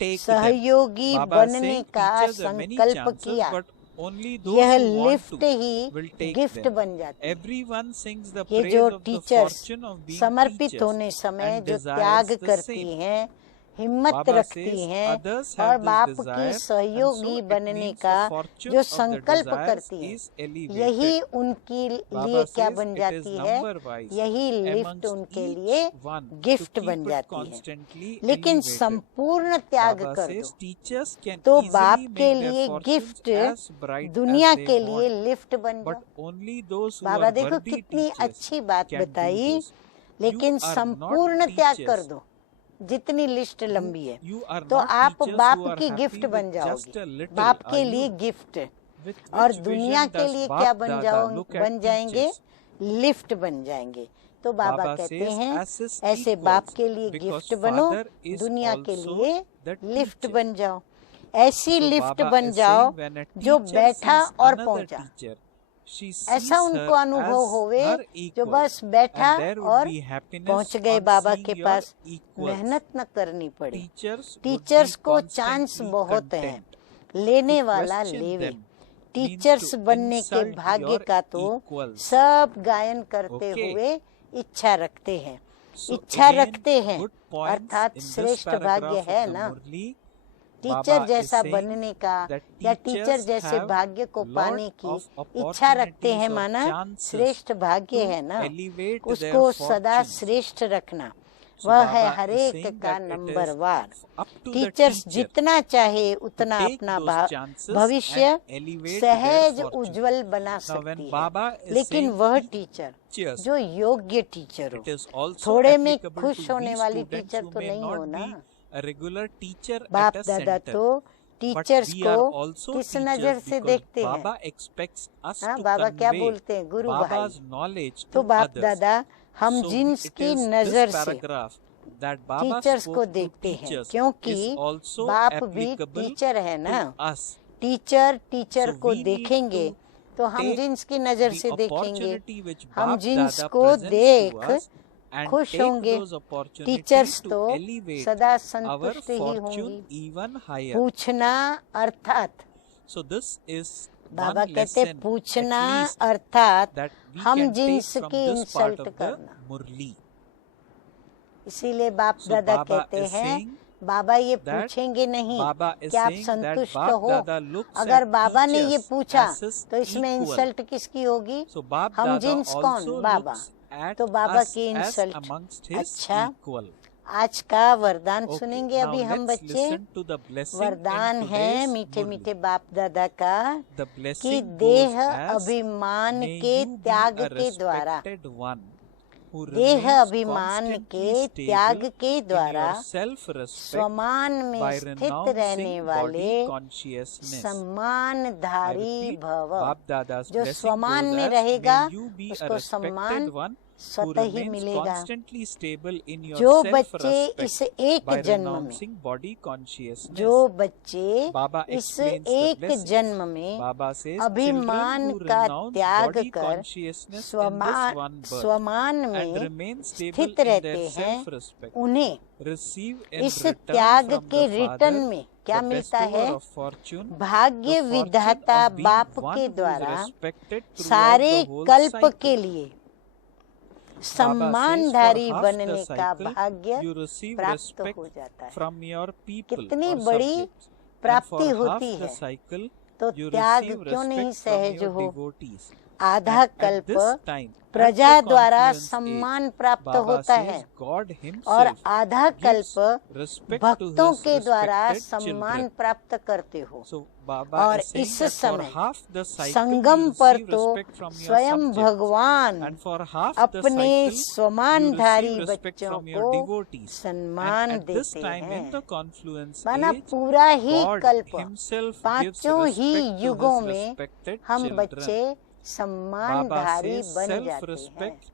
take them. सहयोगी Baba बनने saying का teachers have many संकल्प chances, किया, but only those यह who want lift to he will take gift them. बन जाती है। Everyone sings the ये praise जो of the teachers fortune of being समर्पित teachers होने समय and जो desires त्याग the करती same. हैं, हिम्मत Baba रखती says हैं others और have this बाप की desire, and सहयोगी so it बनने means का the fortune जो of the संकल्प desires करती हैं, is elevated. यही उनके लिए Baba क्या says बन it is जाती है, number-wise यही लिफ्ट amongst उनके each लिए one to गिफ्ट keep बन it जाती है। constantly लेकिन elevated. संपूर्ण त्याग Baba कर says दो teachers can तो easily बाप make के their लिए fortunes गिफ्ट as bright दुनिया as they के लिए want, लिफ्ट बन but जाओ। only those who Baba are देखो worthy कितनी teachers अच्छी बात can do बताई, this. लेकिन You are संपूर्ण not त्याग कर teachers. दो जितनी लिस्ट लंबी है, You are तो not आप teachers बाप who are की happy गिफ्ट बन with just जाओगे, a little, बाप are के you? लिए गिफ्ट, With और which दुनिया vision के does लिए Bap क्या बन Dada look at बन जाएंगे, teachers? लिफ्ट बन जाएंगे। तो बाबा Baba कहते says हैं as his ऐसे बाप equals, के लिए because गिफ्ट बनो, Father is दुनिया के also लिए the लिफ्ट teacher. बन जाओ। ऐसी So लिफ्ट Baba बन is जाओ saying when a जो teacher बैठा sees और another पहुंचा, teacher, she sees ऐसा उनको her अनुभव as होवे her जो equal, बस बैठा and there would और be happiness पहुंच गए on बाबा seeing के your पास, equals. मेहनत न करनी पड़ी। Teachers would टीचर्स be को चांस constantly बहुत है, content. लेने To वाला question लेवे। them टीचर्स means to बनने के insult भाग्य your का तो equals. सब गायन करते Okay. हुए इच्छा रखते हैं, So इच्छा again, रखते हैं, good points अर्थात in this श्रेष्ठ भाग्य paragraph है of the ना। Murli. टीचर Baba is जैसा saying बनने का that या टीचर teachers जैसे have भाग्य को lot पाने की of इच्छा रखते हैं, opportunities or माना chances श्रेष्ठ भाग्य to है ना, elevate उसको their सदा fortunes. श्रेष्ठ रखना, So वह है Baba हर is एक saying का that it number is war. up to the teachers teacher जितना चाहे to उतना take अपना those chances भविष्य and elevate their सहज fortunes. उज्जवल बना Now when सकती है, Baba is लेकिन saying वह टीचर teachers, जो योग्य टीचर हो, it is also थोड़े में applicable खुश to होने we वाली students टीचर who तो may नहीं हो not ना। be a regular teacher बाप at a दादा center. तो But टीचर्स we को are also किस teachers नजर से because देखते हैं, Baba expects us हाँ to बाबा क्या convey बोलते हैं, गुरु भाई। Baba's knowledge तो to बाप others. दादा हम So जिन्स it की is नजर this से paragraph that Baba टीचर्स को spoke to देखते हैं, teachers क्योंकि is also बाप भी applicable टीचर है ना। to us. टीचर So को we need देखेंगे to तो हम take जिन्स की नजर the से देखेंगे, opportunity which हम Bap जिन्स Dada को presents to देख us and खुश take होंगे। those opportunities टीचर्स to तो elevate सदा our संतुष्ट ही fortune होंगी। even higher. पूछना अर्थात So this is Baba one कहते lesson पूछना at least अर्थात that we हम can take जिन्स from की this part insult of the करना। Murli. इसीलिए बाप So दादा Baba कहते is हैं, saying बाबा ये that पूछेंगे नहीं Baba is कि आप saying that संतुष्ट Bap हो। Dada looks अगर at बाबा ने ये teachers पूछा as his तो इसमें equal. इंसल्ट किसकी होगी, So Bap हम Dada जिन्स कौन, also बाबा, looks at तो बाबा us की as इंसल्ट। amongst his अच्छा, equal. आज का वरदान Okay, सुनेंगे now अभी हम let's बच्चे। listen to the blessing वरदान in है today's मीठे Murli. मीठे बाप दादा का The कि blessing goes देह as, अभिमान may के you be त्याग a के द्वारा, respected one who देह remains अभिमान constantly के त्याग stable के in द्वारा your self-respect स्वमान में by स्थित रहने renouncing वाले body consciousness. I सम्मानधारी repeat, भव। Bap Dada's जो blessing स्वमान goes में as, रहेगा may you be a उसको सम्मान respected one who स्वतः ही remains मिलेगा। constantly stable in your जो बच्चे self-respect इस एक by जन्म में, renouncing body consciousness. जो बच्चे Baba इस explains the एक blessing. जन्म में Baba says, अभिमान children who का renounce त्याग body कर consciousness in this one birth स्वमान and में remain stable स्थित in रहते their हैं, self-respect, उन्हें receive in इस return त्याग from के the रिटर्न Father, में क्या the मिलता bestower है, of fortune, भाग्य the fortune विधाता of being बाप one के who is द्वारा respected throughout सारे the whole कल्प cycle. के लिए Baba says, सम्मानधारी for half बनने the का cycle, भाग्य you receive प्राप्त respect हो जाता है। from your people कितनी or बड़ी subjects. And प्राप्ति for half होती the है। cycle, तो you त्याग receive क्यों नहीं respect from सहज your हो? devotees. आधा And at कल्प this time, at प्रजा the द्वारा confluence सम्मान age, प्राप्त Baba होता says है God और himself आधा gives कल्प respect to भक्तों his के द्वारा respected सम्मान children. प्राप्त करते हो। So Baba और is saying इस that for समय half the cycle Sangam you पर receive तो respect from your स्वयं subjects, भगवान and for half the अपने cycle you स्वमानधारी receive respect बच्चों from your को devotees. सम्मान And at this देते time in the हैं। confluence माना age, पूरा ही God कल्प himself gives पांचों ही respect to युगों his में respected हम children. बच्चे Baba सम्मानधारी says बन जाते हैं। self-respect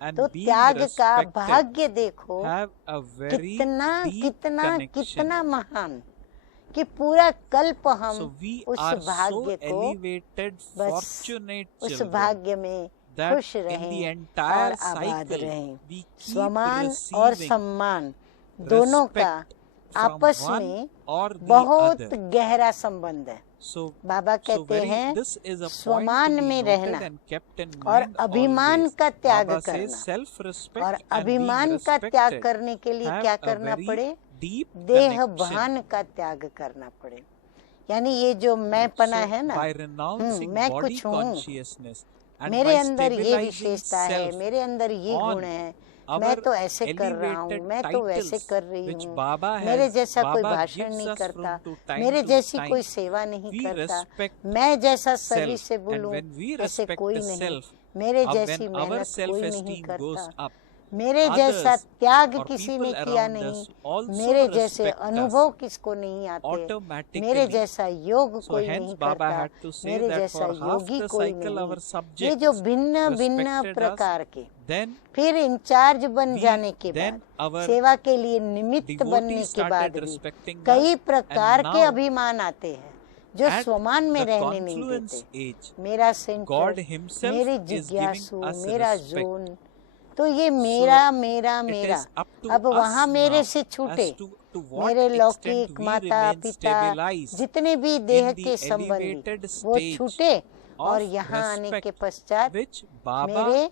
and तो being त्याग का respected भाग्य देखो have a very कितना deep कितना connection. कितना महान कि पूरा कल्प हम So we उस are so भाग्य को elevated, बस fortunate उस children भाग्य में that खुश in the रहें entire और आबाद cycle रहें। we keep स्वमान और receiving सम्मान दोनों का respect from आपस one में or the बहुत other. गहरा संबंध है। So, बाबा so कहते very, हैं this is a point स्वमान to be में noted रहना and kept in और mind अभिमान always. का त्याग Baba says करना। self-respect और and being अभिमान का त्याग respected करने के लिए have क्या a करना very पड़े? deep देह connection. भान का त्याग करना पड़े। यानी ये जो मैं पना So, है ना, by renouncing मैं body कुछ हूँ, consciousness and मेरे by अंदर ये stabilizing विशेषता है, self मेरे अंदर ये on गुण है, our मैं तो ऐसे कर रहा हूँ, elevated मैं तो वैसे titles कर रही which हूँ, Baba मेरे has, जैसा कोई Baba भाषण gives नहीं us करता, from to time मेरे to जैसी time. कोई सेवा नहीं We करता, respect मैं जैसा सभी self, से and बोलूं when we ऐसे respect कोई the नहीं, self, मेरे when जैसी our मेहनत कोई नहीं self-esteem goes करता, up, मेरे जैसा others त्याग or किसी people ने किया around नहीं, us also मेरे जैसे respect अनुभव us किसको नहीं आते, automatically. मेरे जैसा योग So कोई hence नहीं Baba करता, had to say मेरे that जैसा for half योगी the कोई cycle our नहीं। ये जो subjects भिन्न भिन्न respected us, प्रकार के then फिर इंचार्ज बन we- जाने के then बाद, our सेवा के लिए निमित्त बनने devotees के बाद started भी respecting कई us, प्रकार and के now अभिमान आते हैं जो at स्वमान में the रहने नहीं confluence देते। age, मेरा God सेंटर, himself मेरी is giving जिज्ञासु, us मेरा respect. जोन, तो ये मेरा So मेरा it मेरा is up to अब वहाँ us मेरे now से छूटे, as to what मेरे extent लौकिक we माता remain पिता stabilized जितने भी देह in the के संबंधी elevated वो stage छूटे और of यहाँ आने के respect पश्चात which Baba मेरे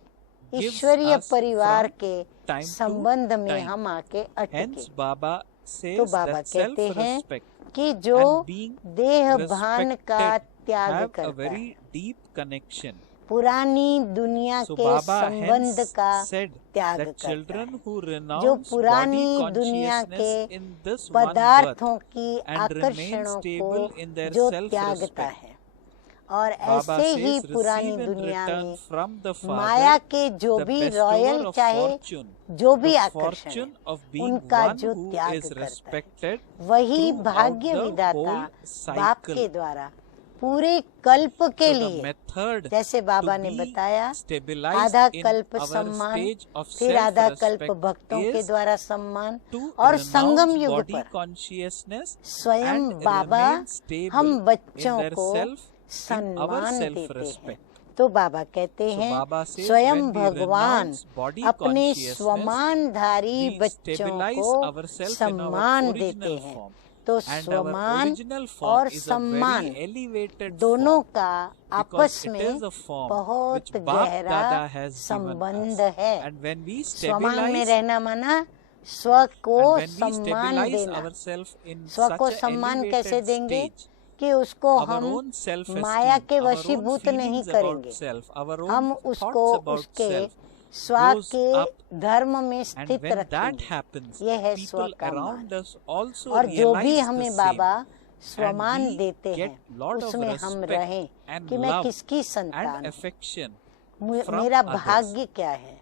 gives ईश्वरीय us परिवार from के time to संबंध में time. हम आके Hence अटके। Baba तो says बाबा that कहते हैं self-respect कि जो and being देह भान का respected त्याग have a करता है, very deep connection. पुरानी दुनिया So के Baba संबंध hence का said त्याग that करता children है, who जो renounce पुरानी body दुनिया consciousness के in this one birth पदार्थों की and remain आकर्षणों stable को in their जो त्यागता self-respect. है, और Baba ऐसे ही says पुरानी receive in दुनिया return में from the माया Father के जो the भी bestower रॉयल of चाहे fortune, जो भी the आकर्षण है, fortune of being उनका one जो who त्याग is करता है, respected वही throughout भाग्य the विदाता whole बाप के cycle. द्वारा पूरे कल्प के So the लिए, method जैसे बाबा to ने be बताया, stabilized आधा in कल्प our सम्मान, stage of फिर आधा कल्प self-respect भक्तों के is द्वारा सम्मान, to और संगम renounce युग body पर consciousness स्वयं and बाबा remain stable हम in बच्चों their को self, in our सम्मान देते हैं। self-respect. तो बाबा कहते So हैं Baba says स्वयं when we भगवान renounce body अपने consciousness, स्वमानधारी we बच्चों stabilize को ourselves in our सम्मान देते original हैं। form. तो And our स्वमान original form और is a सम्मान very elevated दोनों form का because आपस it में is a form बहुत which Bap गहरा Dada has given संबंध us. है। And when we स्वमान में stabilize रहना माना स्व को and when we सम्मान stabilize देना। ourselves in स्व such को a सम्मान कैसे elevated देंगे stage, कि उसको our हम own self-esteem, माया के our own वशीभूत नहीं feelings about करेंगे, self, our हम own उसको thoughts about उसके self स्व goes के up. धर्म में And स्थित when that रखेंगे। happens, ये है स्व people का मान। around us also और जो भी realize the हमें same. बाबा And स्वमान we देते get हैं lot of उसमें हम respect रहें and कि मैं love किसकी and संतान affection हूँ, from मेरा others. भाग्य क्या है,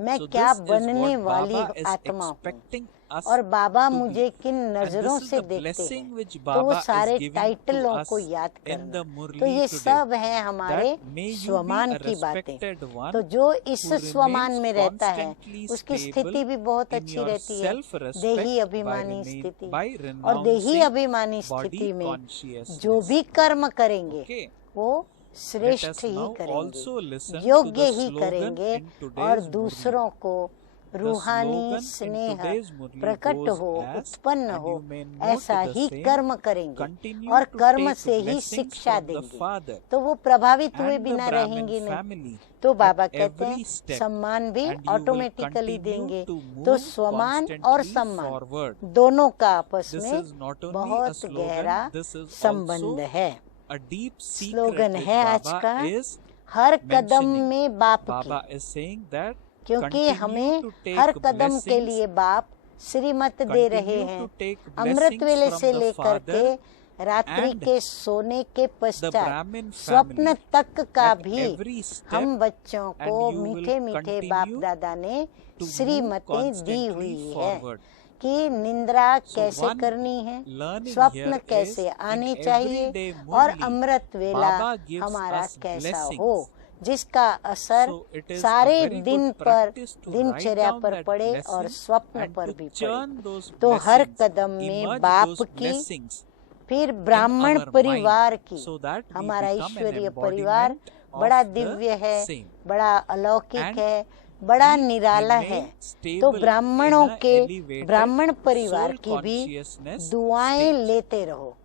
मैं So क्या this is बनने what वाली Baba is आत्मा हूँ, expecting us और बाबा to be. मुझे किन And नजरों this is से the देखते blessing हैं, which तो वो Baba is सारे giving to टाइटलों us को याद in the करना। Murli तो ये today. सब है हमारे That may you be स्वमान a की बातें। respected one तो जो इस who स्वमान remains में रहता है constantly उसकी stable स्थिति भी बहुत in अच्छी your रहती है, self-respect देही by अभिमानी स्थिति। by और देही renouncing अभिमानी body स्थिति में consciousness. जो भी कर्म करेंगे Okay. वो Let श्रेष्ठ us ही now करेंगे, also listen to योग्य the ही slogan करेंगे, in और today's Murli. दूसरों को The रूहानी slogan in स्नेह today's Murli प्रकट goes हो, as, उत्पन्न and हो, you may note ऐसा the ही same, कर्म करेंगे continue और to कर्म take से ही blessings शिक्षा from the देंगे, Father तो वो प्रभावित हुए and the बिना Brahmin रहेंगी नहीं। family तो बाबा at कहते हैं every step, सम्मान भी and you will automatically continue देंगे। to तो move स्वमान और constantly सम्मान forward. दोनों का आपस This में is not only a बहुत slogan, गहरा this is संबंध also है। a deep secret slogan which है आज Baba का, is हर कदम mentioning. में बाप Baba की, is saying that क्योंकि continue हमें to take हर कदम के blessings, लिए बाप श्रीमत दे रहे continue हैं। to take अमृत blessings वेले from से the लेकर के Father रात्रि and के सोने के the पश्चात Brahmin स्वप्न family तक का at भी every step, हम बच्चों and को you will मीठे मीठे बाप continue दादा ने to move श्रीमतें दी constantly हुई है forward. कि निंद्रा So कैसे one करनी है, learning स्वप्न here कैसे is आने in चाहिए everyday और murli, अमृत वेला Baba gives हमारा us कैसा blessings. हो, जिसका असर So it is a सारे very good दिन पर practice to write दिनचर्या down पर that पड़े blessing और स्वप्न and पर to भी churn पड़े। those तो हर blessings, कदम में emerge बाप those की, blessings फिर in ब्राह्मण our परिवार mind की, so that we हमारा become an ईश्वरीय परिवार embodiment बड़ा of दिव्य the है, same बड़ा अलौकिक and है, बड़ा we निराला है। remain तो stable ब्राह्मणों in a के, elevated ब्राह्मण परिवार soul की भी consciousness दुआएं state. लेते रहो,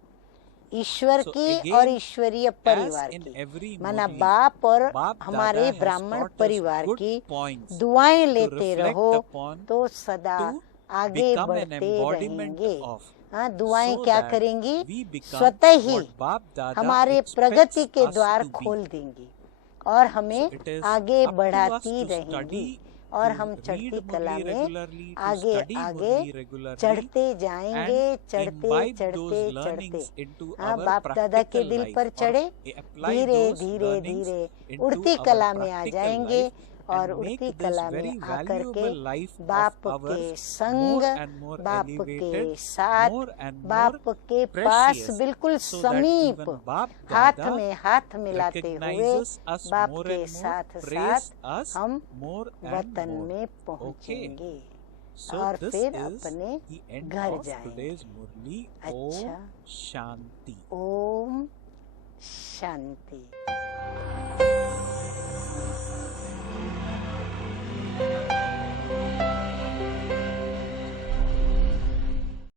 ईश्वर So की again, और ईश्वरीय as परिवार in की, every माना murli, बाप और Bap हमारे Dada has ब्राह्मण taught us परिवार good की points दुआएं to लेते reflect रहो upon तो सदा to आगे become an बढ़ते embodiment रहेंगे। of, हाँ, दुआएं so क्या that करेंगी, we become स्वतः ही what Bap Dada हमारे expects प्रगति के us द्वार to be. खोल देंगी और So हमें it is आगे up to us बढ़ाती to रहेंगी study, और to हम read चढ़ती कला Murli में regularly, to आगे study आगे Murli regularly चढ़ते जाएंगे, and चढ़ते imbibe चढ़ते those चढ़ते। learnings into हाँ, our बाप दादा के practical दिल life पर or चढ़े, apply धीरे those धीरे learnings धीरे into उड़ती our कला में आ practical जाएंगे life और and make उड़ती this कला very में आकर के valuable life बाप of के ours संग, more and more बाप के elevated, साथ, more and more बाप के पास precious, बिल्कुल so that समीप, even Bap हाथ Dada में हाथ मिलाते हुए recognizes us बाप more के and more, साथ praise साथ us हम more and वतन more. में Okay, पहुंचेंगे so और this फिर is अपने the end घर of जाएंगे। today's Murli. अच्छा, Om Shanti. ओम शांति।